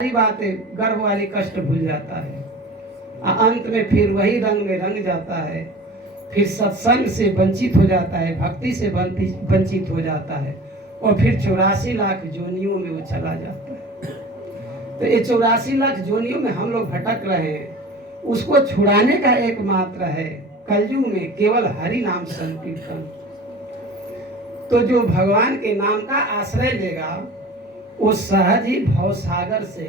सारी बातें गर्भ वाली कष्ट भूल जाता है। अंत में फिर वही रंग में रंग जाता है, फिर सत्संग से वंचित हो जाता है, भक्ति से वंचित हो जाता है और फिर 84 लाख जोनियों में वो चला जाता है। तो ये 84 लाख जोनियों में हम लोग भटक रहे हैं। उसको छुड़ाने का एकमात्र है कलयुग में केवल हरि नाम संकीर्तन। तो जो भगवान के नाम का आश्रय लेगा वो सहज ही भवसागर से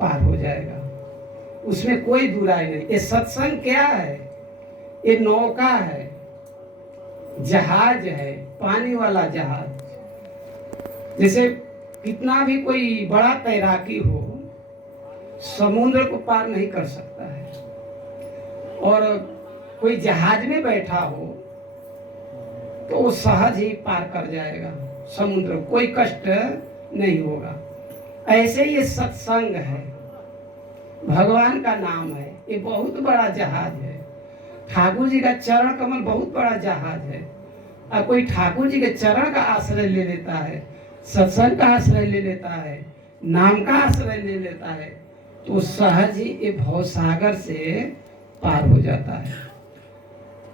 पार हो जाएगा, उसमें कोई दुराई नहीं। ये सत्संग क्या है? ये नौका है, जहाज है, पानी वाला जहाज। जैसे कितना भी कोई बड़ा तैराकी हो समुद्र को पार नहीं कर सकता है, और कोई जहाज में बैठा हो तो वो सहज ही पार कर जाएगा समुद्र, कोई कष्ट नहीं होगा। ऐसे ये सत्संग है, भगवान का नाम है, ये बहुत बड़ा जहाज है। ठाकुर जी का चरण कमल बहुत बड़ा जहाज है। और कोई ठाकुर जी के चरण का आश्रय ले लेता है, सत्संग का आश्रय ले लेता है, नाम का आश्रय ले लेता है, तो सहज ही ये भवसागर से पार हो जाता है।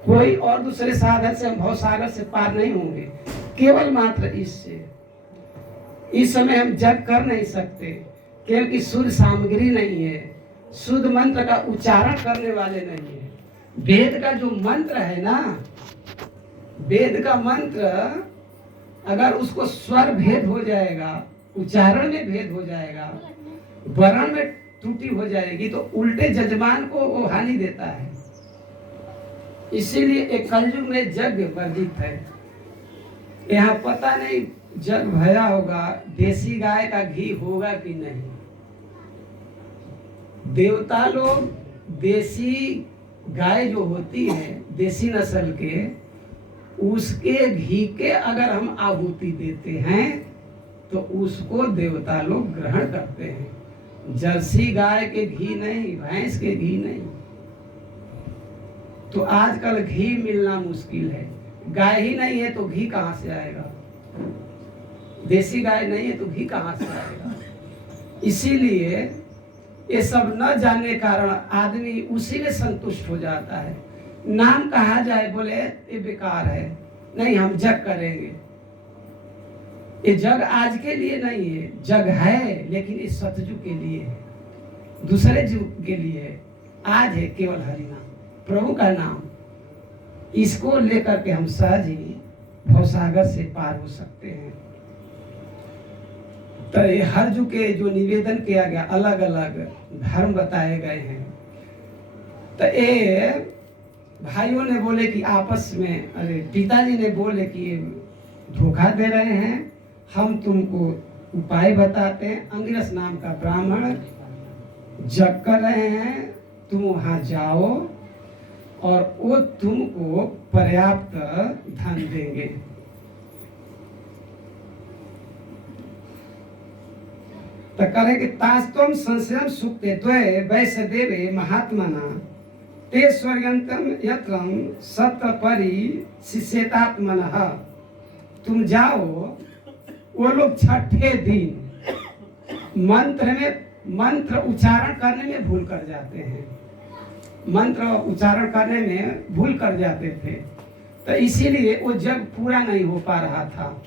कोई और दूसरे साधन से हम भवसागर से पार नहीं होंगे, केवल मात्र इससे। इस समय हम जग कर नहीं सकते क्योंकि शुद्ध सामग्री नहीं है, शुद्ध मंत्र का उच्चारण करने वाले नहीं है। वेद का जो मंत्र है ना, वेद का मंत्र अगर उसको स्वर भेद हो जाएगा, उच्चारण में भेद हो जाएगा, वर्ण में त्रुटि हो जाएगी तो उल्टे जजमान को वो हानि देता है। इसीलिए एक कलयुग में जग वर्जित है। यहाँ पता नहीं जग भया होगा, देसी गाय का घी होगा कि नहीं। देवता लोग देसी गाय जो होती है देसी नस्ल के, उसके घी के अगर हम आहुति देते हैं तो उसको देवता लोग ग्रहण करते हैं। जर्सी गाय के घी नहीं, भैंस के घी नहीं। तो आजकल घी मिलना मुश्किल है। गाय ही नहीं है तो घी कहाँ से आएगा? देसी गाय नहीं है तो घी कहाँ से आएगा? इसीलिए ये सब न जानने कारण आदमी उसी में संतुष्ट हो जाता है। नाम कहा जाए बोले ये बेकार है, नहीं हम जग करेंगे। ये जग आज के लिए नहीं है, जग है लेकिन इस सतयुग के लिए है, दूसरे युग के लिए है। आज है केवल हरि नाम, प्रभु का नाम। इसको लेकर के हम सहज ही भवसागर से पार हो सकते हैं। तो ये हर युग के जो निवेदन किया गया, अलग अलग धर्म बताए गए हैं। तो ये भाइयों ने बोले कि आपस में, अरे पिताजी ने बोले कि ये धोखा दे रहे हैं, हम तुमको उपाय बताते हैं। अंगिरस नाम का ब्राह्मण जग कर रहे हैं, तुम वहां जाओ और वो तुमको पर्याप्त धन देंगे। तो करे कि तास्तम संशयम सुक्ते द्वय वैसे देवे महात्मना ते स्वर्गंतम यत्रम सत्र परि शिष्यतात्मनः। तुम जाओ, वो लोग छठे दिन मंत्र उच्चारण करने में भूल कर जाते हैं, मंत्र उच्चारण करने में भूल कर जाते थे। तो इसीलिए वो जग पूरा नहीं हो पा रहा था।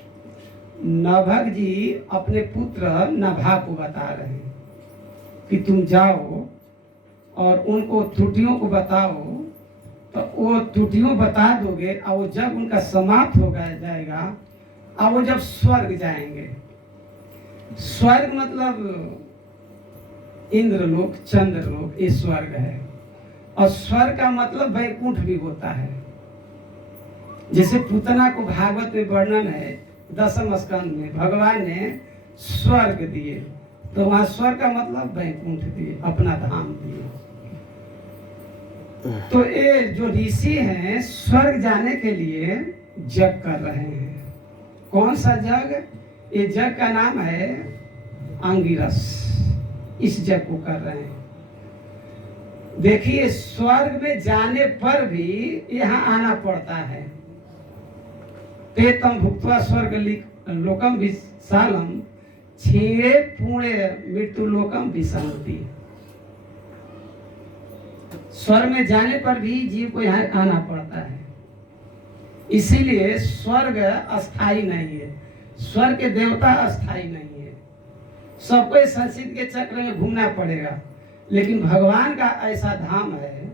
नभग जी अपने पुत्र नभा को बता रहे हैं कि तुम जाओ और उनको त्रुटियों को बताओ, तो वो त्रुटियों बता दोगे और वो जब उनका समाप्त हो जाएगा और वो जब स्वर्ग जाएंगे। स्वर्ग मतलब इंद्रलोक, चंद्रलोक, ये स्वर्ग है। और स्वर्ग का मतलब वैकुंठ भी होता है। जैसे पूतना को भागवत में वर्णन है 10वें स्कंद में, भगवान ने स्वर्ग दिए, तो वहां स्वर्ग का मतलब वैकुंठ दिए, अपना धाम दिए। तो ये जो ऋषि हैं स्वर्ग जाने के लिए जग कर रहे हैं। कौन सा जग? ये जग का नाम है अंगिरस। इस जग को कर रहे हैं। देखिए स्वर्ग में जाने पर भी यहाँ आना पड़ता है। ते तम भुक्त्वा स्वर्ग लोकम विशालम क्षीणे पुण्य मृत्यु लोकम विसंति। स्वर्ग में जाने पर भी जीव को यहाँ आना पड़ता है। इसीलिए स्वर्ग अस्थाई नहीं है, स्वर्ग के देवता अस्थाई नहीं है, सबको इस संसिद्ध के चक्र में घूमना पड़ेगा। लेकिन भगवान का ऐसा धाम है,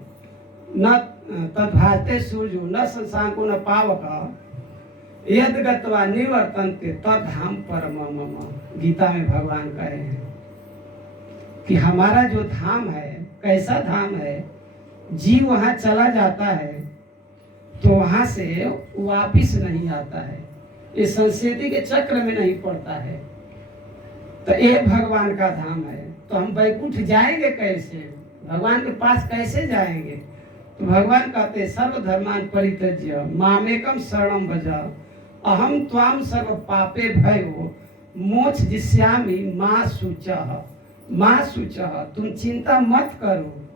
न तद्भाते सूर्य न शशांको न पावक यद गत्वा निवर्तन्ते तद्धाम परम मम। गीता में भगवान कहे हैं कि हमारा जो धाम है, कैसा धाम है, जीव वहां चला जाता है तो वहां से वापिस नहीं आता है, ये संस्कृति के चक्र में नहीं पड़ता है। तो ये भगवान का धाम है। तो हम वैकुंठ जाएंगे कैसे, भगवान के पास कैसे जाएंगे? तो भगवान कहते सर्वधर्मान परित्यज्य मामेकम शरणम भज अहम त्वाम सर्व पापे भयो मोक्ष जिष्यामि मा शुचः। माँ शुचः, तुम चिंता मत करो।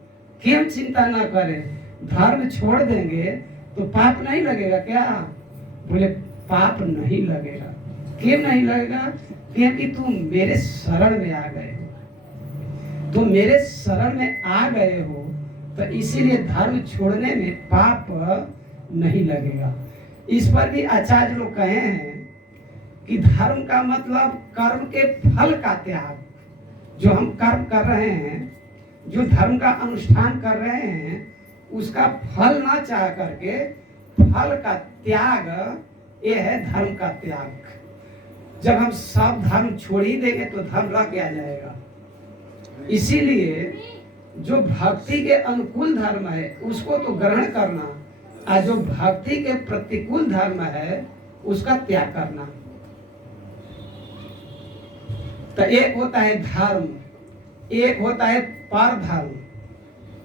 क्यों चिंता न करें? धर्म छोड़ देंगे तो पाप नहीं लगेगा क्या? बोले पाप नहीं लगेगा। क्यों नहीं लगेगा? क्योंकि तुम मेरे शरण में आ गए हो, तुम मेरे शरण में आ गए हो, तो इसीलिए धर्म छोड़ने में पाप नहीं लगेगा। इस पर भी आचार्य लोग कहे हैं कि धर्म का मतलब कर्म के फल का त्याग। जो हम कर्म कर रहे हैं, जो धर्म का अनुष्ठान कर रहे हैं, उसका फल ना चाह करके फल का त्याग, ये है धर्म का त्याग। जब हम सब धर्म छोड़ ही देंगे तो धर्म रह क्या जाएगा? इसीलिए जो भक्ति के अनुकूल धर्म है उसको तो ग्रहण करना, और जो भक्ति के प्रतिकूल धर्म है उसका त्याग करना। तो एक होता है धर्म, एक होता है पर धर्म।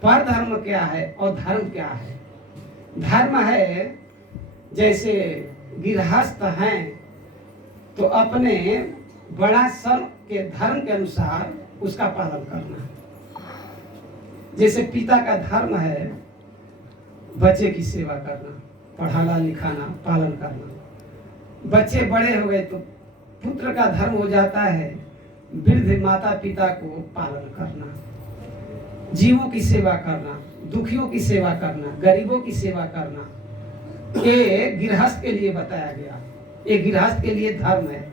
पर धर्म क्या है और धर्म क्या है? धर्म है जैसे गृहस्थ हैं तो अपने बड़ा सन के धर्म के अनुसार उसका पालन करना। जैसे पिता का धर्म है बच्चे की सेवा करना, पढ़ाना लिखाना, पालन करना। बच्चे बड़े हो गए तो पुत्र का धर्म हो जाता है वृद्ध माता पिता को पालन करना, जीवों की सेवा करना, दुखियों की सेवा करना, गरीबों की सेवा करना। ये गृहस्थ के लिए बताया गया, ये गृहस्थ के लिए धर्म है।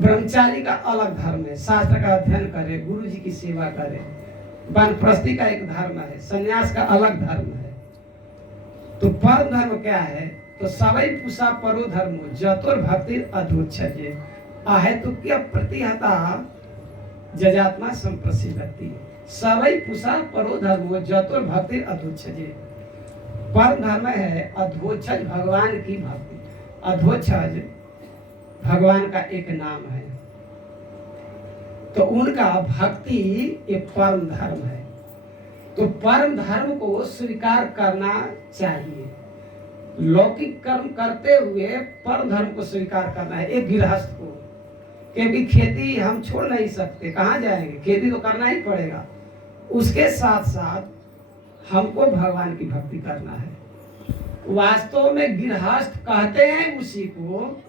ब्रह्मचारी का अलग धर्म है, शास्त्र का अध्ययन करे, गुरु जी की सेवा करे। वानप्रस्थी का एक धर्म है, संन्यास का अलग धर्म है। तो परम धर्म क्या है? तो सवै पुषा परो धर्मो जतुर भक्ति अधोक्षजे अहेतुक्य प्रतिहता जजात्मा संप्रसिद्धति। सवै पुषा परो धर्मो जतुर भक्ति अधोक्षजे। परम धर्म है अधोक्षज, भगवान की भक्ति। अधोक्षज भगवान का एक नाम है, तो उनका भक्ति एक परम धर्म है। तो परम धर्म को स्वीकार करना चाहिए। लौकिक कर्म करते हुए परम धर्म को स्वीकार करना है एक गृहस्थ को, क्योंकि खेती हम छोड़ नहीं सकते, कहाँ जाएंगे? खेती तो करना ही पड़ेगा। उसके साथ साथ हमको भगवान की भक्ति करना है। वास्तव में गृहस्थ कहते हैं उसी को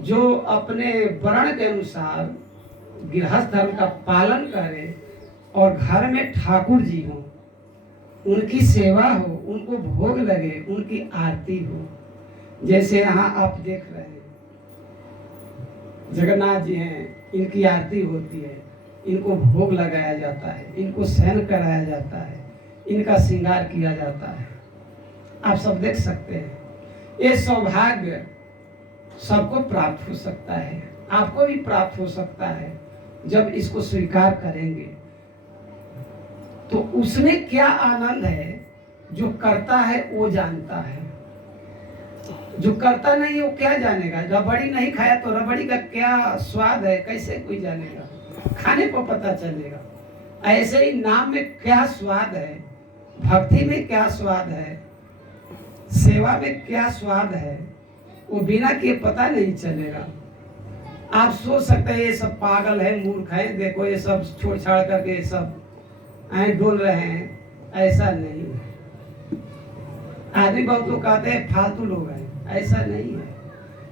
जो अपने वर्ण के अनुसार गृहस्थ धर्म का पालन करे और घर में ठाकुर जी हो, उनकी सेवा हो, उनको भोग लगे, उनकी आरती हो। जैसे यहाँ आप देख रहे हैं जगन्नाथ जी हैं, इनकी आरती होती है, इनको भोग लगाया जाता है, इनको शयन कराया जाता है, इनका श्रृंगार किया जाता है। आप सब देख सकते हैं। ये सौभाग्य सबको प्राप्त हो सकता है, आपको भी प्राप्त हो सकता है जब इसको स्वीकार करेंगे। तो उसमें क्या आनंद है, जो करता है वो जानता है, जो करता नहीं वो क्या जानेगा? रबड़ी नहीं खाया तो रबड़ी का क्या स्वाद है कैसे कोई जानेगा? खाने को पता चलेगा। ऐसे ही नाम में क्या स्वाद है, भक्ति में क्या स्वाद है, सेवा में क्या स्वाद है, वो बिना किए पता नहीं चलेगा। आप सोच सकते हैं ये सब पागल है, मूर्ख है, देखो ये सब छोड़ छाड़ करके ये सब आए डोल रहे हैं। ऐसा नहीं है। आदमी बहुत लोग कहते हैं फालतू लोग हैं, ऐसा नहीं है।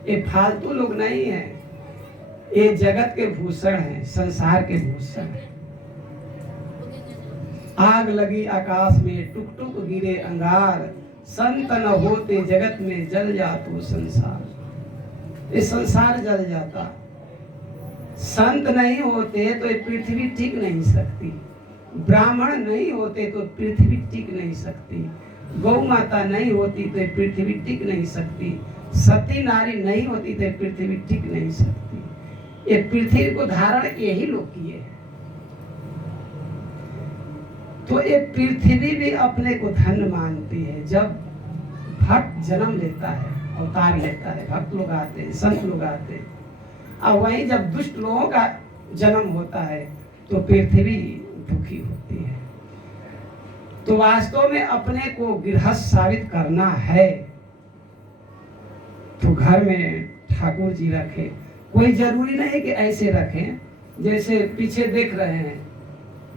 ये फालतू लोग नहीं है, ये जगत के भूषण हैं, संसार के भूषण हैं। आग लगी आकाश में, टुक टुक गिरे अंगार, संत न होते जगत में जल जातो संसार। ये संसार जल जाता। संत नहीं होते तो ये पृथ्वी टिक नहीं सकती। ब्राह्मण नहीं होते तो पृथ्वी टिक नहीं सकती। गौ माता नहीं होती तो पृथ्वी टिक नहीं सकती। सती नारी नहीं होती तो पृथ्वी टिक नहीं सकती। ये पृथ्वी को धारण यही लोग किए हैं। तो ये पृथ्वी भी अपने को धन्य मानती है। जब भक्त जन्म लेता है, अवतार लेता है, भक्त लोग आते हैं, संत लोग आते हैं, और वहीं जब दुष्ट लोगों का जन्म होता है तो पृथ्वी दुखी होती है। तो वास्तव में अपने को गृहस्थ साबित करना है तो घर में ठाकुर जी रखें। कोई जरूरी नहीं कि ऐसे रखें जैसे पीछे देख रहे हैं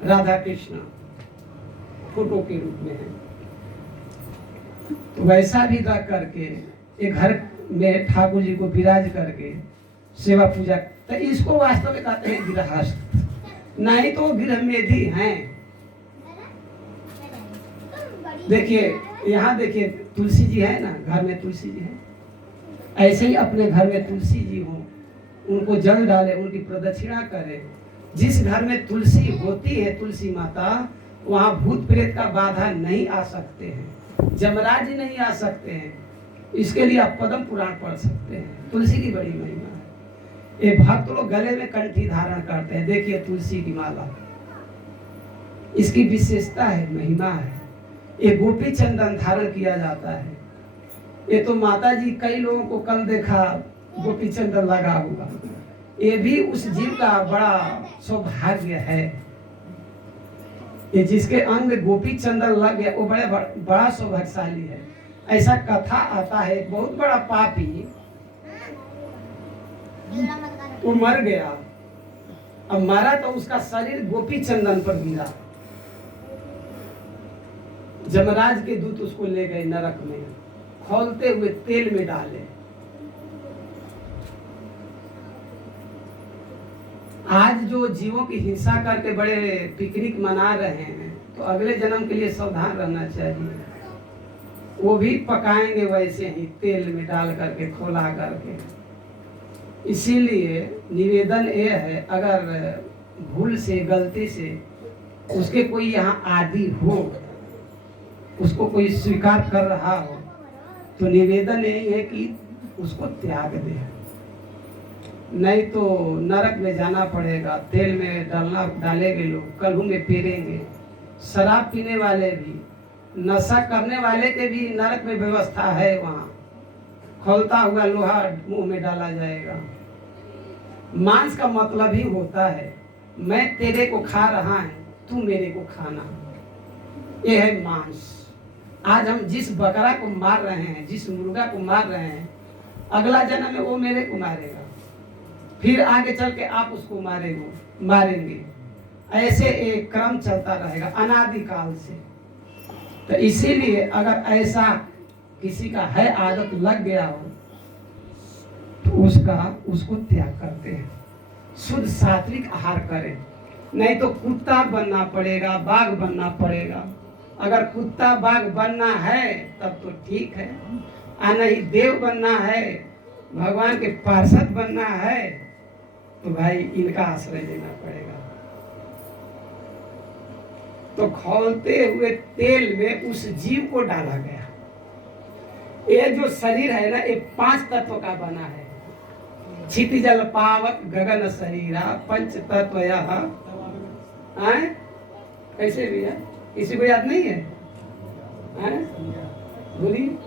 राधा कृष्ण फोटो के रूप में है, तो वैसा भी रख करके एक घर में ठाकुर जी को विराज करके सेवा पूजा, तो इसको वास्तव में कहते हैं गृहस्थ। नहीं तो गृह मेधी हैं। देखिए यहाँ देखिए तुलसी जी है ना, घर में तुलसी जी है। ऐसे ही अपने घर में तुलसी जी हो, उनको जल डाले, उनकी प्रदक्षिणा करें। जिस घर में तुलसी होती है, तुलसी माता, वहाँ भूत प्रेत का बाधा नहीं आ सकते हैं, जमराज नहीं आ सकते हैं। इसके लिए आप पद्म पुराण पढ़ सकते हैं। तुलसी की बड़ी महिमा है। ये भक्त लोग गले में कंठी धारण करते हैं। देखिए तुलसी की माला, इसकी विशेषता है, महिमा है। ये गोपी चंदन धारण किया जाता है। ये तो माता जी कई लोगों को कल देखा गोपी चंदन लगा हुआ। ये भी उस जीव का बड़ा सौभाग्य है। ये जिसके अंग में गोपी चंदन लग गया वो बड़ा सौभाग्यशाली है। ऐसा कथा आता है, बहुत बड़ा पापी वो मर गया। अब मरा तो उसका शरीर गोपी चंदन पर गिरा। जमराज के दूत उसको ले गए नरक में, खौलते हुए तेल में डाले। आज जो जीवों की हिंसा करके बड़े पिकनिक मना रहे हैं, तो अगले जन्म के लिए सावधान रहना चाहिए। वो भी पकाएंगे वैसे ही तेल में डाल करके, खोला करके। इसीलिए निवेदन ये है, अगर भूल से गलती से उसके कोई यहाँ आदि हो, उसको कोई स्वीकार कर रहा हो, तो निवेदन यही है कि उसको त्याग दे, नहीं तो नरक में जाना पड़ेगा। तेल में डालेंगे लोग, कलहू में पेरेंगे। शराब पीने वाले भी, नशा करने वाले के भी नरक में व्यवस्था है। वहाँ खौलता हुआ लोहा मुंह में डाला जाएगा। मांस का मतलब ही होता है मैं तेरे को खा रहा है, तू मेरे को खाना। ये है मांस। आज हम जिस बकरा को मार रहे हैं, जिस मुर्गा को मार रहे हैं, अगला जन्म में वो मेरे को मारेगा, फिर आगे चल के आप उसको मारेंगे। ऐसे एक क्रम चलता रहेगा अनादिकाल से। तो इसीलिए अगर ऐसा किसी का है, आदत लग गया हो, तो उसको त्याग करते हैं। शुद्ध सात्विक आहार करें, नहीं तो कुत्ता बनना पड़ेगा, बाघ बनना पड़ेगा। अगर कुत्ता बाघ बनना है तब तो ठीक है, और नहीं देव बनना है, भगवान के पार्षद बनना है, तो भाई इनका आश्रय लेना पड़ेगा। तो खौलते हुए तेल में उस जीव को डाला गया। ये जो शरीर है ना, ये 5 तत्व का बना है। क्षिति जल पावक गगन शरीरा पंच तत्व। कैसे भी है, किसी को याद नहीं है? बोलिए।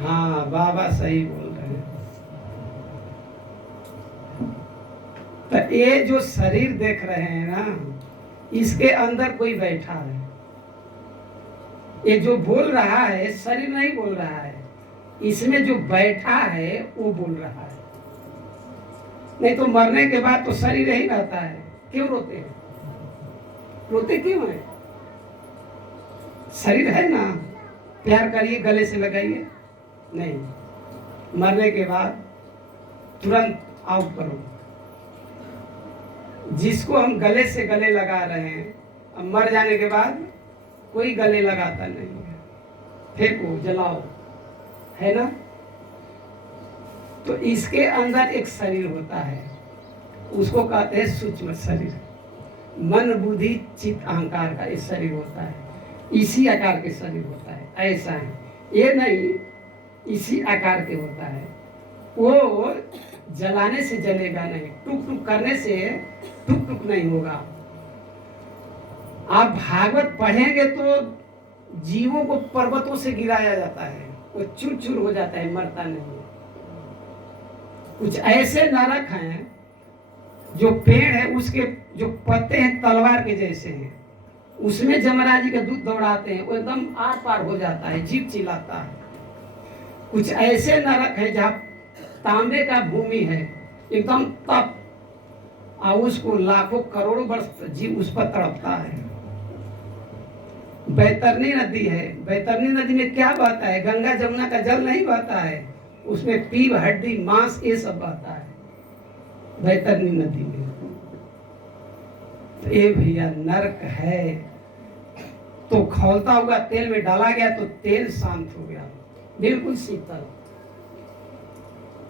हाँ बाबा सही बोल रहे हैं। तो ये जो शरीर देख रहे हैं ना, इसके अंदर कोई बैठा है। ये जो बोल रहा है शरीर नहीं बोल रहा है, इसमें जो बैठा है वो बोल रहा है। नहीं तो मरने के बाद तो शरीर यही रहता है। क्यों रोते हैं? रोते क्यों है? शरीर है ना, प्यार करिए, गले से लगाइए। नहीं, मरने के बाद तुरंत आउट करो। जिसको हम गले से गले लगा रहे हैं, अब मर जाने के बाद कोई गले लगाता नहीं है, फेंको, जलाओ, है ना। तो इसके अंदर एक शरीर होता है, उसको कहते हैं सूक्ष्म शरीर। मन बुद्धि चित्त अहंकार का एक शरीर होता है, इसी आकार के शरीर होता है। ऐसा है, ये नहीं इसी आकार के होता है। वो जलाने से जलेगा नहीं, टुक टुक करने से टुक टुक नहीं होगा। आप भागवत पढ़ेंगे तो जीवों को पर्वतों से गिराया जाता है, वो चूर चूर हो जाता है, मरता नहीं है। कुछ ऐसे नरक हैं जो पेड़ है उसके जो पत्ते हैं तलवार के जैसे हैं, उसमें जमराज जी का दूध दौड़ाते हैं, वो एकदम आर पार हो जाता है, जीव चिल्लाता है। कुछ ऐसे नरक है जहाँ तांबे का भूमि है, एकदम तप, और उसको लाखों करोड़ों वर्ष जीव उस पर तड़पता है। बैतरनी नदी है, बैतरनी नदी में क्या बहता है? गंगा जमुना का जल नहीं बहता है, उसमें पीप हड्डी मांस ये सब बहता है बैतरनी नदी में। तो ये भैया नरक है। तो खौलता हुआ तेल में डाला गया तो तेल शांत हो गया, बिल्कुल शीतल।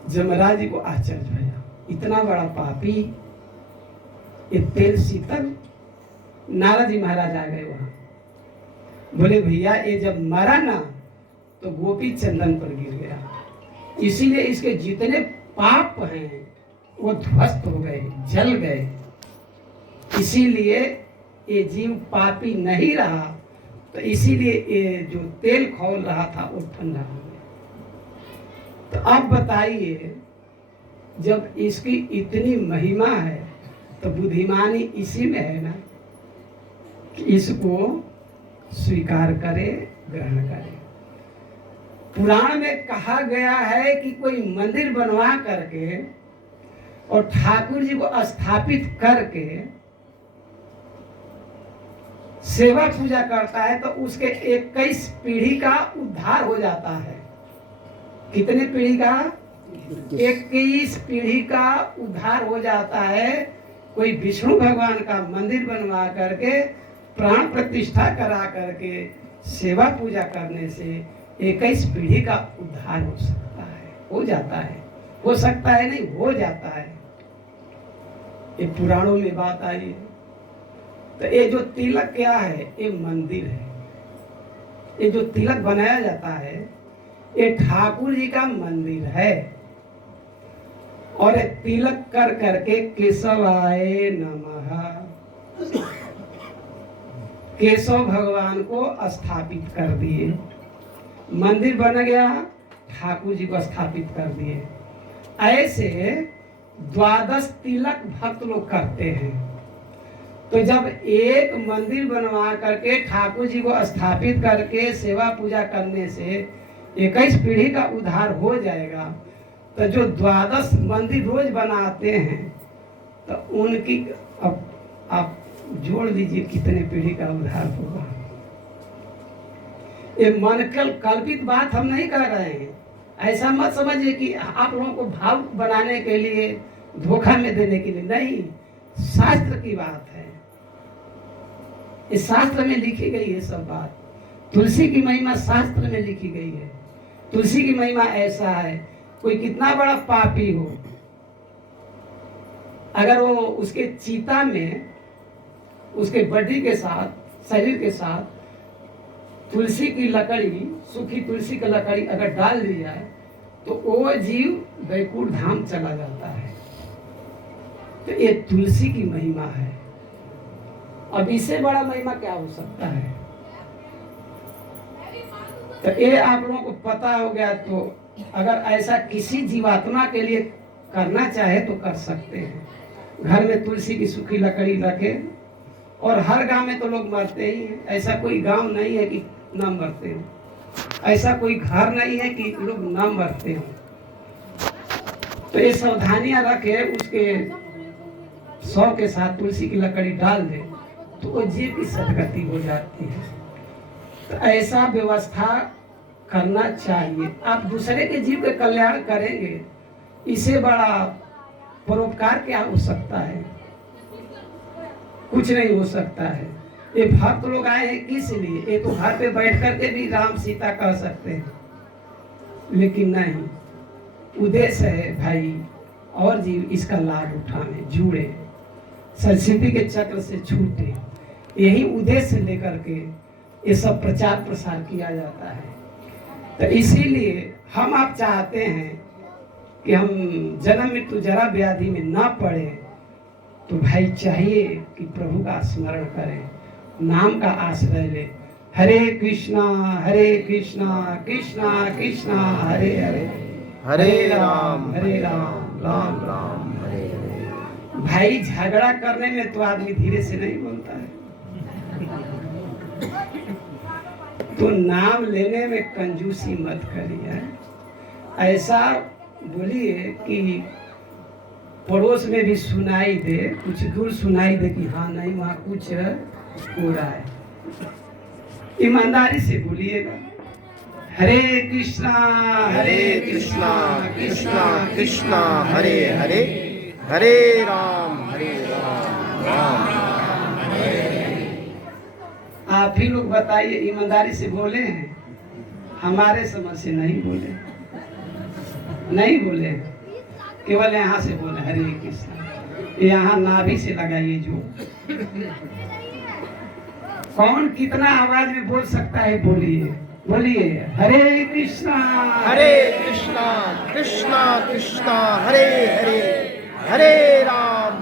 जमराज जी को आश्चर्य भैया, इतना बड़ा पापी, ये तेल शीतल। नारद जी महाराज आ गए वहां, बोले भैया ये जब मरा ना तो गोपी चंदन पर गिर गया, इसीलिए इसके जितने पाप हैं वो ध्वस्त हो गए, जल गए। इसीलिए ये जीव पापी नहीं रहा, तो इसीलिए ये जो तेल खौल रहा था वो ठंडा हो गया। तो अब बताइए, जब इसकी इतनी महिमा है तो बुद्धिमानी इसी में है ना कि इसको स्वीकार करे, ग्रहण करे। पुराण में कहा गया है कि कोई मंदिर बनवा करके और ठाकुर जी को स्थापित करके सेवा पूजा करता है तो उसके 21 पीढ़ी का उद्धार हो जाता है। कितने पीढ़ी का? 21 पीढ़ी का उद्धार हो जाता है। कोई विष्णु भगवान का मंदिर बनवा करके प्राण प्रतिष्ठा करा करके सेवा पूजा करने से 21 पीढ़ी का उद्धार हो सकता है, हो जाता है। हो सकता है नहीं, हो जाता है। ये पुराणों में बात आई है। तो ये जो तिलक क्या है? ये मंदिर है। ये जो तिलक बनाया जाता है ये ठाकुर जी का मंदिर है। और ये तिलक कर करके केशवाय नमः, केशव भगवान को स्थापित कर दिए। मंदिर बन गया, ठाकुर जी को स्थापित कर दिए। ऐसे 12 तिलक भक्त लोग करते हैं। तो जब एक मंदिर बनवा करके ठाकुर जी को स्थापित करके सेवा पूजा करने से 21 पीढ़ी का उद्धार हो जाएगा, तो जो 12 मंदिर रोज बनाते हैं तो उनकी अब आप जोड़ लीजिए कितने पीढ़ी का उद्धार होगा। ये मन कल्पित बात हम नहीं कर रहे हैं। ऐसा मत समझिए कि आप लोगों को भाव बनाने के लिए, धोखा में देने के लिए नहीं। शास्त्र की बात है, इस शास्त्र में लिखी गई है सब बात। तुलसी की महिमा शास्त्र में लिखी गई है। तुलसी की महिमा ऐसा है, कोई कितना बड़ा पापी हो, अगर वो उसके चीता में उसके बॉडी के साथ, शरीर के साथ तुलसी की लकड़ी, सूखी तुलसी की लकड़ी अगर डाल दी जाए तो वो जीव वैकुंठ धाम चला जाता है। तो ये तुलसी की महिमा है। अब इससे बड़ा महिमा क्या हो सकता है? तो ये आप लोगों को पता हो गया। तो अगर ऐसा किसी जीवात्मा के लिए करना चाहे तो कर सकते हैं। घर में तुलसी की सूखी लकड़ी रखे, और हर गांव में तो लोग मरते ही हैं। ऐसा कोई गांव नहीं है कि ना मरते हो, ऐसा कोई घर नहीं है कि लोग ना मरते हो। तो ये सावधानियां रखे, उसके 100 के साथ तुलसी की लकड़ी डाल दे तो वो जीव की सदगति हो जाती है। तो ऐसा व्यवस्था करना चाहिए। आप दूसरे के जीव के कल्याण करेंगे, इससे बड़ा परोपकार क्या हो सकता है? कुछ नहीं हो सकता है। ये भक्त लोग आए हैं किस लिए? ये तो घर पे बैठ करके भी राम सीता कह सकते हैं, लेकिन नहीं, उद्देश्य है भाई और जीव इसका लाभ उठाने, जुड़े, संस्कृति के चक्र से छूटे, यही उद्देश्य लेकर के ये सब प्रचार प्रसार किया जाता है। तो इसीलिए हम आप चाहते हैं कि हम जन्म मृत्यु जरा व्याधि में ना पड़े, तो भाई चाहिए कि प्रभु का स्मरण करें, नाम का आश्रय ले। हरे कृष्णा कृष्णा कृष्णा हरे हरे, हरे राम राम राम हरे हरे। भाई झगड़ा करने में तो आदमी धीरे से नहीं बोलता है, तो नाम लेने में कंजूसी मत करिए। ऐसा बोलिए कि पड़ोस में भी सुनाई दे, कुछ दूर सुनाई दे कि हाँ नहीं वहाँ कुछ हो रहा है। ईमानदारी से बोलिएगा, हरे कृष्णा कृष्णा कृष्णा हरे हरे, हरे राम राम आप ही लोग बताइए, ईमानदारी से बोले हैं? हमारे समझ से नहीं बोले, नहीं बोले, केवल यहाँ से बोले हरे कृष्णा। यहाँ नाभि से लगाइए जो। कौन कितना आवाज में बोल सकता है? बोलिए बोलिए, हरे कृष्णा कृष्णा कृष्णा हरे हरे, हरे राम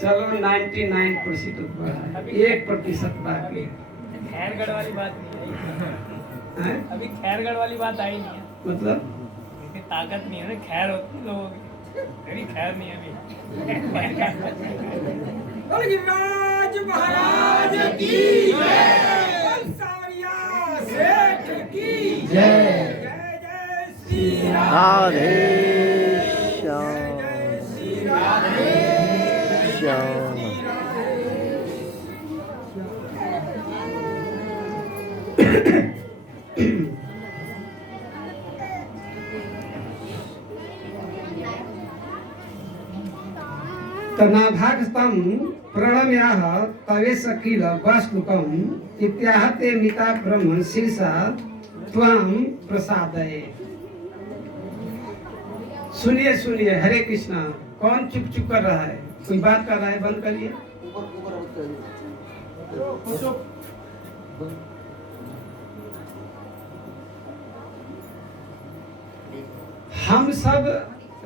चलो 99% ऊपर है, 1% बाकी है। खैरगढ़ वाली बात नहीं आई हैं? अभी, खैरगढ़ वाली बात आई नहीं है। मतलब इतनी ताकत नहीं है ना, खैर होती है लोगों की, अभी खैर नहीं है अभी। गिरिराज महाराज की जय, सावरिया सेठ की जय। जय श्री राम, राधे जय श्याम श्री राम, श्याम। तनाभागस्तं प्रणम्याः तवेश किल वस्तुकम् इत्याह ते मिता ब्रह्म शीर्षा त्वां प्रसादये। सुनिए सुनिए, हरे कृष्णा। कौन चुप चुप कर रहा है? कोई बात कर रहा है? बंद करिए। हम सब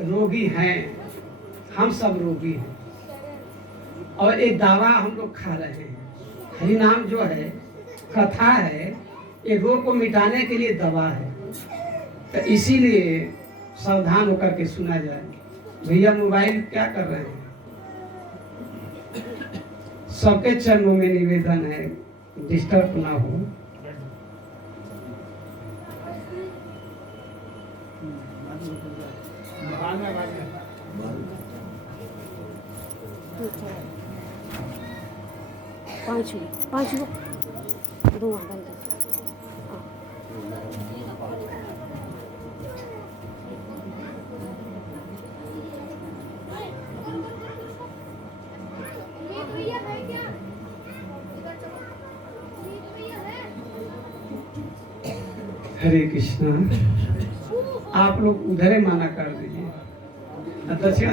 रोगी हैं, हम सब रोगी हैं, और एक दावा हम लोग खा रहे हैं। हरि नाम जो है, कथा है, ये रोग को मिटाने के लिए दवा है। तो इसीलिए सावधान होकर के सुना जाए। भैया मोबाइल क्या कर रहे हैं? सबके चरणों में निवेदन है, डिस्टर्ब ना हो। पाँच दो बंद। हरे कृष्णा। आप लोग उधर ही माना कर दीजिए, दक्षिणा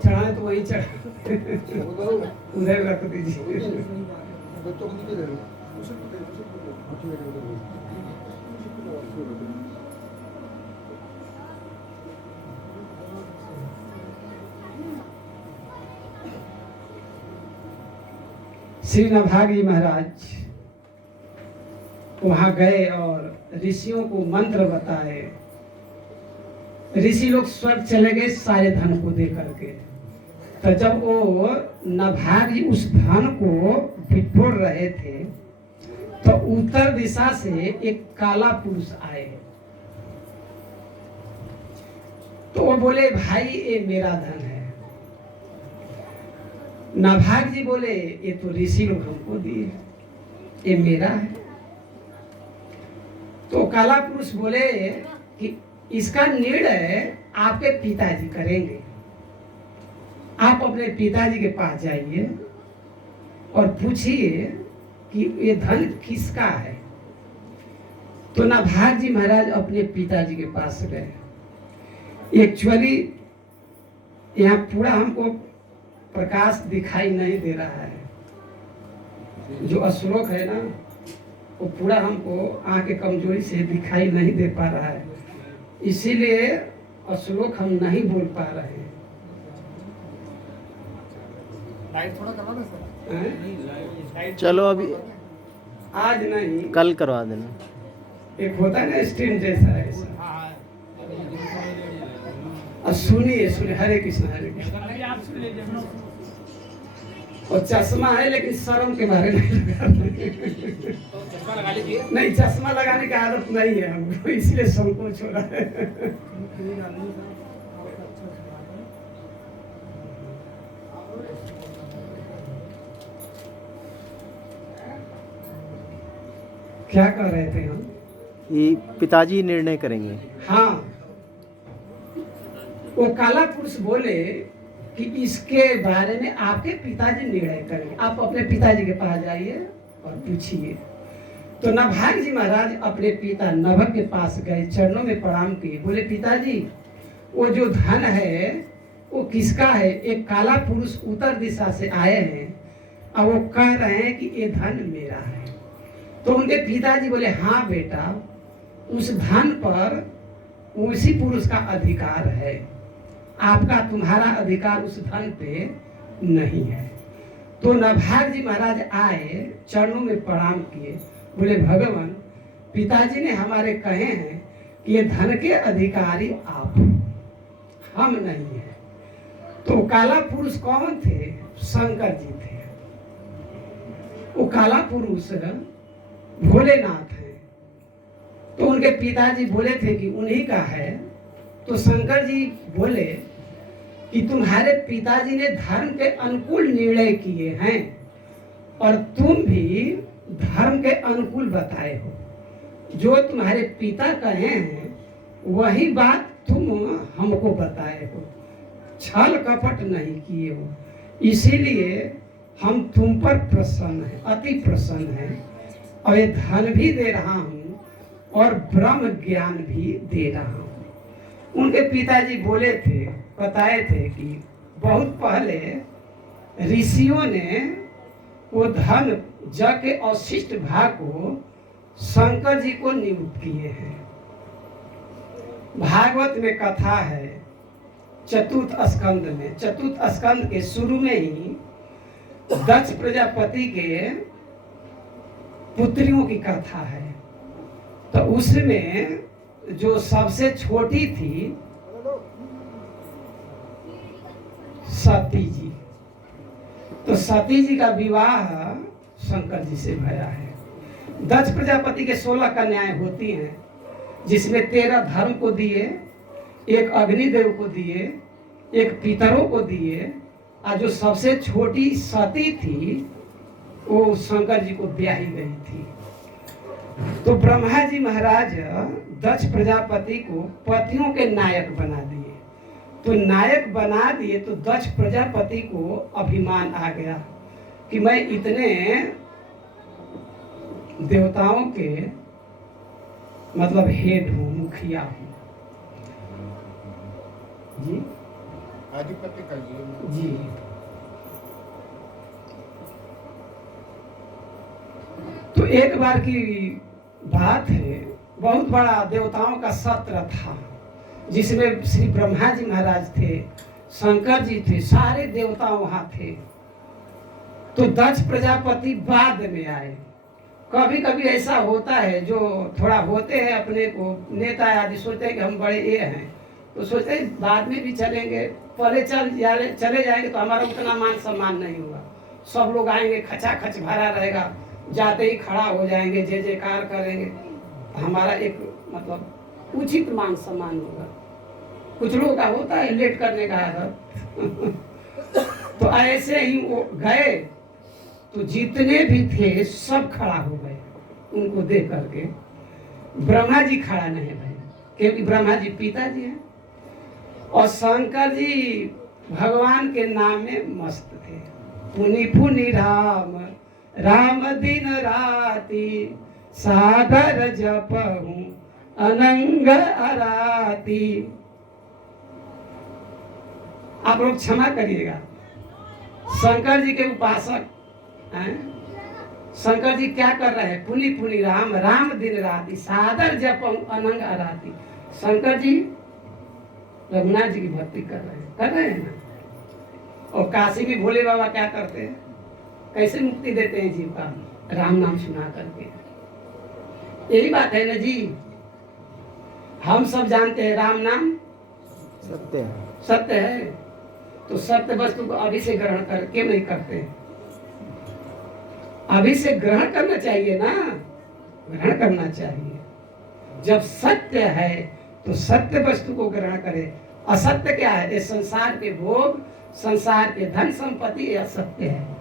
चढ़ाए तो वही चढ़ा, उधर रख दीजिए। श्री नभाग जी महाराज वहां गए और ऋषियों को मंत्र बताए। ऋषि लोग स्वर्ग चले गए सारे धन को दे करके। तो जब वो नभाग जी उस धन को बिटोर रहे थे, तो उत्तर दिशा से एक काला पुरुष आए। तो वो बोले, भाई ये मेरा धन है। नभाग जी बोले, ये तो ऋषि लोग हमको दिए, ये मेरा है। तो काला पुरुष बोले कि इसका निर्णय आपके पिताजी करेंगे। आप अपने पिताजी के पास जाइए और पूछिए कि ये धन किसका है। तो नाभाग जी महाराज अपने पिताजी के पास गए। एक्चुअली यहाँ पूरा हमको प्रकाश दिखाई नहीं दे रहा है, जो श्लोक है ना वो पूरा हमको आँख की कमजोरी से दिखाई नहीं दे पा रहा है, इसीलिए श्लोक हम नहीं बोल पा रहे हैं। चलो अभी आज नहीं, कल करवा देना। एक होता है ना स्ट्रीम जैसा ऐसा। और सुनिए सुनिए, हरे कृष्ण हरे कृष्ण। अभी आप सुन लीजिए हम लोग। और चश्मा है लेकिन शर्म के बारे में लगा लीजिए। नहीं, चश्मा लगाने की आदत नहीं है हमको, इसलिए संकोच हो रहा है। क्या कह रहे थे हम? ये पिताजी निर्णय करेंगे। हाँ, वो काला पुरुष बोले कि इसके बारे में आपके पिताजी निर्णय करेंगे। आप अपने पिताजी के पास जाइए और पूछिए। तो नाभाग जी महाराज अपने पिता नभग के पास गए, चरणों में प्रणाम किए, बोले पिताजी वो जो धन है वो किसका है? एक काला पुरुष उत्तर दिशा से आए हैं और वो कह रहे हैं कि ये धन मेरा है। तो उनके पिताजी बोले हाँ बेटा, उस धन पर उसी पुरुष का अधिकार है, आपका तुम्हारा अधिकार उस धन पे नहीं है। तो नाभाग जी महाराज आए, चरणों में प्रणाम किए, बोले भगवान पिताजी ने हमारे कहे हैं कि ये धन के अधिकारी आप, हम नहीं है। तो काला पुरुष कौन थे? शंकर जी थे। वो काला पुरुष भोलेनाथ है। तो उनके पिताजी बोले थे कि उन्हीं का है। तो शंकर जी बोले कि तुम्हारे पिताजी ने धर्म के अनुकूल निर्णय किए हैं और तुम भी धर्म के अनुकूल बताए हो। जो तुम्हारे पिता कहे हैं वही बात तुम हमको बताए हो, छल कपट नहीं किए हो, इसीलिए हम तुम पर प्रसन्न हैं, अति प्रसन्न हैं। और ये धन भी दे रहा हूँ और ब्रह्म ज्ञान भी दे रहा हूँ। उनके पिताजी बोले थे, बताए थे कि बहुत पहले ऋषियों ने वो धन जग के अवशिष्ट भाग को शंकर जी को नियुक्त किए हैं। भागवत में कथा है चतुर्थ स्कंद में। चतुर्थ स्कंद के शुरू में ही दक्ष प्रजापति के पुत्रियों की कथा है। तो उसमें जो सबसे छोटी थी सती जी, तो सती जी का विवाह शंकर जी से भया है। दक्ष प्रजापति के 16 कन्याएं होती हैं, जिसमें 13 धर्म को दिए, एक अग्निदेव को दिए, एक पितरों को दिए, और जो सबसे छोटी सती थी वो शंकर जी को ब्याही गई थी। तो ब्रह्मा जी महाराज दक्ष प्रजापति को पतियों के नायक बना दिए। तो नायक बना दिए तो दक्ष प्रजापति को अभिमान आ गया कि मैं इतने देवताओं के मतलब हेड हूँ, मुखिया हूँ जी, अधिपति का जी। तो एक बार की बात है, बहुत बड़ा देवताओं का सत्र था, जिसमें श्री ब्रह्मा जी महाराज थे, शंकर जी थे, सारे देवता वहां थे। तो दक्ष प्रजापति बाद में आए। कभी कभी ऐसा होता है, जो थोड़ा होते हैं अपने को नेता आदि, सोचते हैं कि हम बड़े ये हैं, तो सोचते हैं बाद में भी चलेंगे, पहले चले जाएंगे तो हमारा उतना मान सम्मान नहीं होगा। सब लोग आएंगे, खचाखच भरा रहेगा, जाते ही खड़ा हो जाएंगे, जय जयकार करेंगे, हमारा एक मतलब उचित मान सम्मान होगा। कुछ लोगों का होता है लेट करने का आदत। तो ऐसे ही वो गए तो जितने भी थे सब खड़ा हो गए उनको देख करके। ब्रह्मा जी खड़ा नहीं भाई, क्योंकि ब्रह्मा जी पिताजी हैं और शंकर जी भगवान के नाम में मस्त थे। पुनि पुनि राम राम दिन राति, सादर जपहूं अनंग अराती। आप लोग क्षमा करिएगा, शंकर जी के उपासक हैं। शंकर जी क्या कर रहे हैं? पुनि पुनि राम राम दिन राति, सादर जपहूं अनंग अराती। शंकर जी रघुनाथ जी की भक्ति कर रहे हैं ना। और काशी में भोले बाबा क्या करते हैं? कैसे मुक्ति देते हैं जीव का? राम नाम सुना करके। यही बात है ना जी, हम सब जानते हैं राम नाम सत्य है। सत्य है। तो सत्य वस्तु को अभी से ग्रहण कर क्यों नहीं करते? अभी से ग्रहण करना चाहिए ना, ग्रहण करना चाहिए। जब सत्य है तो सत्य वस्तु को ग्रहण करें। असत्य क्या है? ये संसार के भोग, संसार के धन संपत्ति, ये असत्य है।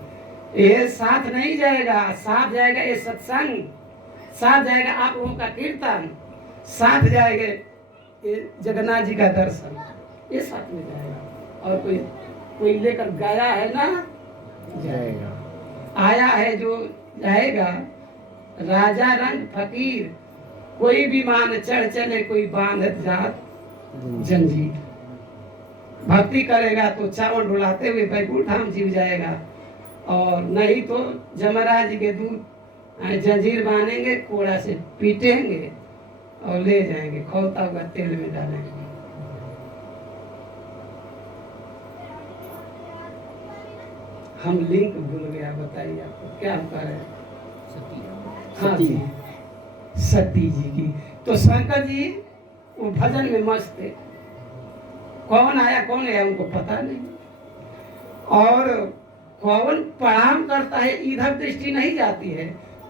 ये साथ नहीं जाएगा, साथ जाएगा ये सत्संग, साथ जाएगा आप लोगों का कीर्तन, साथ जाएगा ये जगन्नाथ जी का दर्शन, ये साथ में जाएगा। और कोई लेकर गया है ना जाएगा, आया है जो जाएगा। राजा रंग फकीर, कोई भी मान चढ़ चले, कोई बांधत जात जंजीर। भक्ति करेगा तो चावल डुलाते हुए बैकुंठ धाम जीव जाएगा, और नहीं तो जमराज के दूत जंजीर बांधेंगे, कोड़ा से पीटेंगे और ले जाएंगे, खौलता हुआ तेल में डालेंगे। हम लिंक भूल गया, बताइए आपको क्या हम कह रहे हैं? हाँ सती। जी, सती जी की। तो शंकर जी वो भजन में मस्त थे। कौन आया कौन गया उनको पता नहीं, और कौन प्रणाम करता है इधर दृष्टि नहीं जाती है,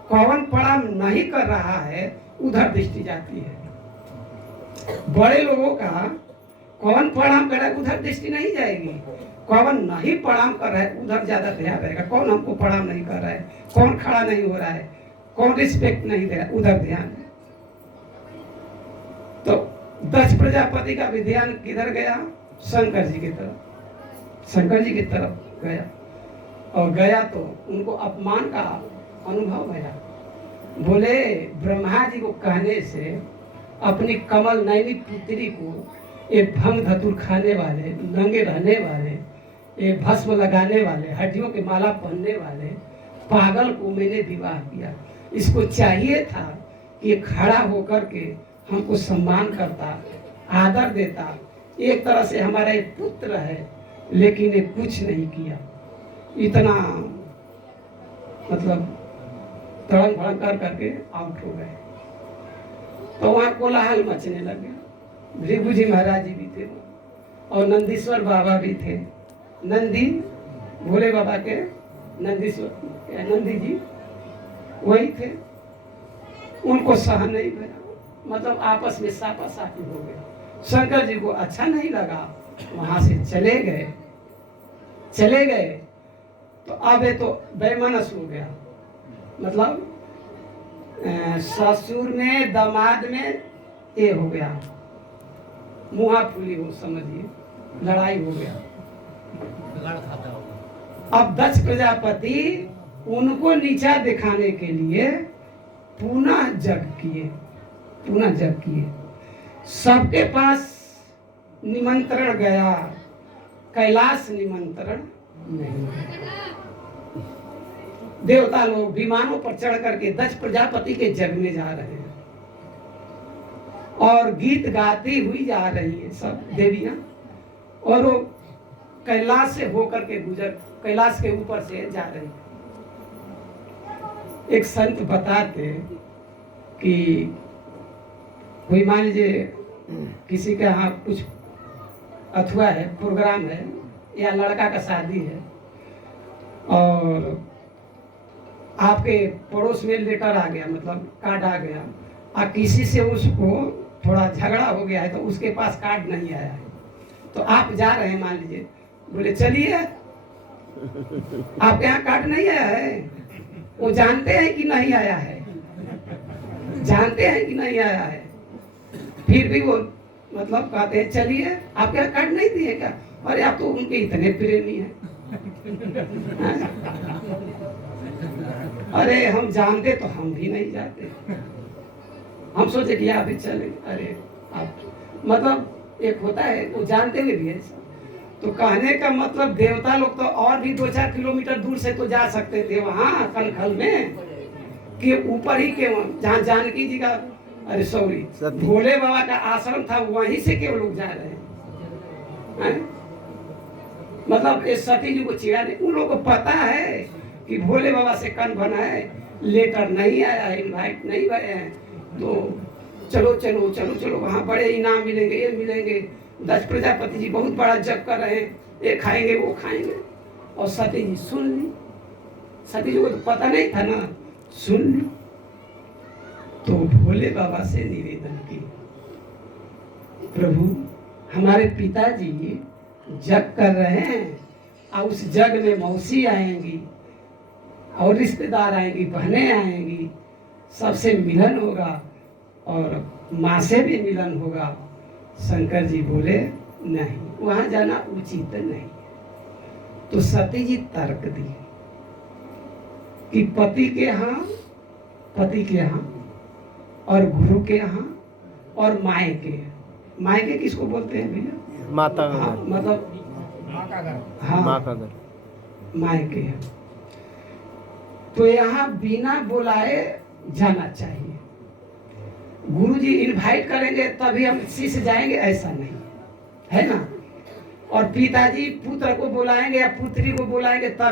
कौन प्रणाम नहीं कर रहा है उधर दृष्टि जाती है। बड़े लोगों का कौन प्रणाम कर रहा है उधर दृष्टि नहीं जाएगी, कौन नहीं प्रणाम कर रहा है उधर ज्यादा ध्यान रहेगा। कौन हमको प्रणाम नहीं कर रहा है, कौन खड़ा नहीं हो रहा है, कौन रिस्पेक्ट नहीं दे रहा है, उधर ध्यान है। तो दक्ष प्रजापति का भी ध्यान किधर गया? शंकर जी की तरफ, शंकर जी की तरफ गया। और गया तो उनको अपमान का अनुभव भया। बोले ब्रह्मा जी को कहने से अपनी कमल नयनी पुत्री को, ये भंग धतूर खाने वाले, नंगे रहने वाले, ये भस्म लगाने वाले, हड्डियों के माला पहनने वाले पागल को मैंने विवाह किया। इसको चाहिए था कि ये खड़ा होकर के हमको सम्मान करता, आदर देता। एक तरह से हमारा एक पुत्र है, लेकिन ये कुछ नहीं किया। इतना मतलब तड़ंग भड़ंग कर करके आउट हो गए। तो वहाँ कोलाहल मचने लगे। भृगु जी महाराज जी भी थे और नंदीश्वर बाबा भी थे। नंदी भोले बाबा के नंदीश्वर नंदी जी वही थे। उनको सहन नहीं गया, मतलब आपस में सापासापी हो गए। शंकर जी को अच्छा नहीं लगा, वहां से चले गए। तो अब ये तो बेमनस हो गया, मतलब ससुर में दामाद में ये हो गया, मुहा फूली हो, समझिए लड़ाई हो गया। अब दक्ष प्रजापति उनको नीचा दिखाने के लिए पुनः जग किए। सबके पास निमंत्रण गया, कैलाश निमंत्रण नहीं गया। देवता लोग विमानों पर चढ़ करके दक्ष प्रजापति के जग में जा रहे हैं और गीत गाती हुई जा रही है सब देवियां, और वो कैलाश से होकर के कैलाश के ऊपर से जा रही है। एक संत बताते कि कोई मान लीजिए किसी के यहाँ कुछ अथवा है, प्रोग्राम है, या लड़का का शादी है, और आपके पड़ोस में लेटर आ गया, मतलब कार्ड आ गया, और किसी से उसको थोड़ा झगड़ा हो गया है तो उसके पास कार्ड नहीं आया है। तो आप जा रहे हैं, मान लीजिए, बोले चलिए आपके यहाँ कार्ड नहीं आया है? वो जानते हैं कि नहीं आया है, जानते हैं कि नहीं आया है, फिर भी वो मतलब कहते हैं चलिए आपके यहाँ कार्ड नहीं दिए क्या? अरे आप तो उनके इतने प्रेमी हैं। अरे हम जानते तो हम भी नहीं जाते, हम सोचे कि आप भी चले। अरे आप मतलब एक होता है वो जानते हुए भी है। तो कहने का मतलब देवता लोग तो और भी 2-4 किलोमीटर दूर से तो जा सकते थे वहाँ कनखल में, कि ऊपर ही के जहाँ जानकी जी का, अरे सॉरी, भोले बाबा का आश्रम था, वहीं से केवल लोग जा रहे हैं। मतलब इस सती जी को चिढ़ा नहीं, उन लोगों को पता है कि भोले बाबा से कन बना है, लेटर नहीं आया, इनवाइट नहीं गए हैं, तो चलो चलो चलो चलो वहाँ बड़े इनाम मिलेंगे, ये मिलेंगे। 10 प्रजापति जी बहुत बड़ा जप कर रहे हैं, ये खाएंगे वो खाएंगे। और सती जी सुन ली, सती जी को तो पता नहीं था ना, सुन ली। तो भोले बाबा से निवेदन की, प्रभु हमारे पिताजी जग कर रहे हैं और उस जग में मौसी आएंगी और रिश्तेदार आएंगी, बहनें आएंगी, सबसे मिलन होगा और माँ से भी मिलन होगा। शंकर जी बोले नहीं, वहां जाना उचित नहीं। तो सती जी तर्क दी कि पति के यहाँ और गुरु के यहाँ और मायके किसको बोलते हैं भैया? माता का हाँ, घर, मतलब माँ का घर। हाँ माँ का घर। मायके है, तो यहाँ बिना बुलाए जाना चाहिए। गुरुजी इनवाइट करेंगे तभी हम शिष्य जाएंगे, ऐसा नहीं है ना। और पिताजी पुत्र को बुलाएंगे या पुत्री को बुलाएंगे तभी